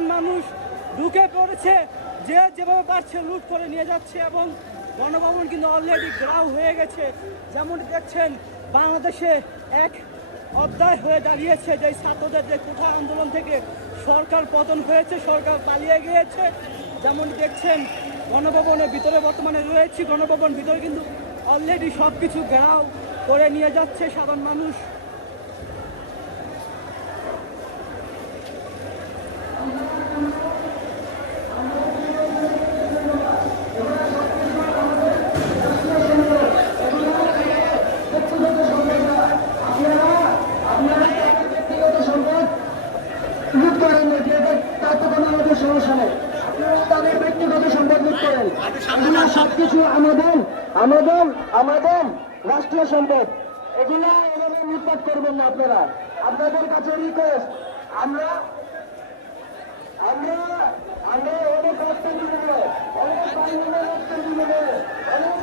সাধারণ মানুষ ঢুকে পড়েছে, যে যেভাবে পারছে লুট করে নিয়ে যাচ্ছে এবং গণভবন কিন্তু অলরেডি ঘেরাও হয়ে গেছে। যেমন দেখছেন বাংলাদেশে এক অধ্যায় হয়ে দাঁড়িয়েছে, যে ছাত্রদের যে কোঠা আন্দোলন থেকে সরকার পতন হয়েছে, সরকার পালিয়ে গিয়েছে। যেমন দেখছেন গণভবনের ভিতরে বর্তমানে রয়েছে, গণভবন ভিতরে কিন্তু অলরেডি সব কিছু ঘেরাও করে নিয়ে যাচ্ছে সাধারণ মানুষ। তাদের ব্যক্তিগত সম্পদ লুট করেন, সবকিছু আমাদের আমাদের আমাদের রাষ্ট্রীয় সম্পদ, এগুলো এভাবে লুটপাট করবেন না আপনারা। আপনাদের কাছে রিকোয়েস্ট, আমরা আমরা আমরা অনেক রক্তের বিনিময়ে, অনেক বাহিনীর রক্তের বিনিময়ে, অনেক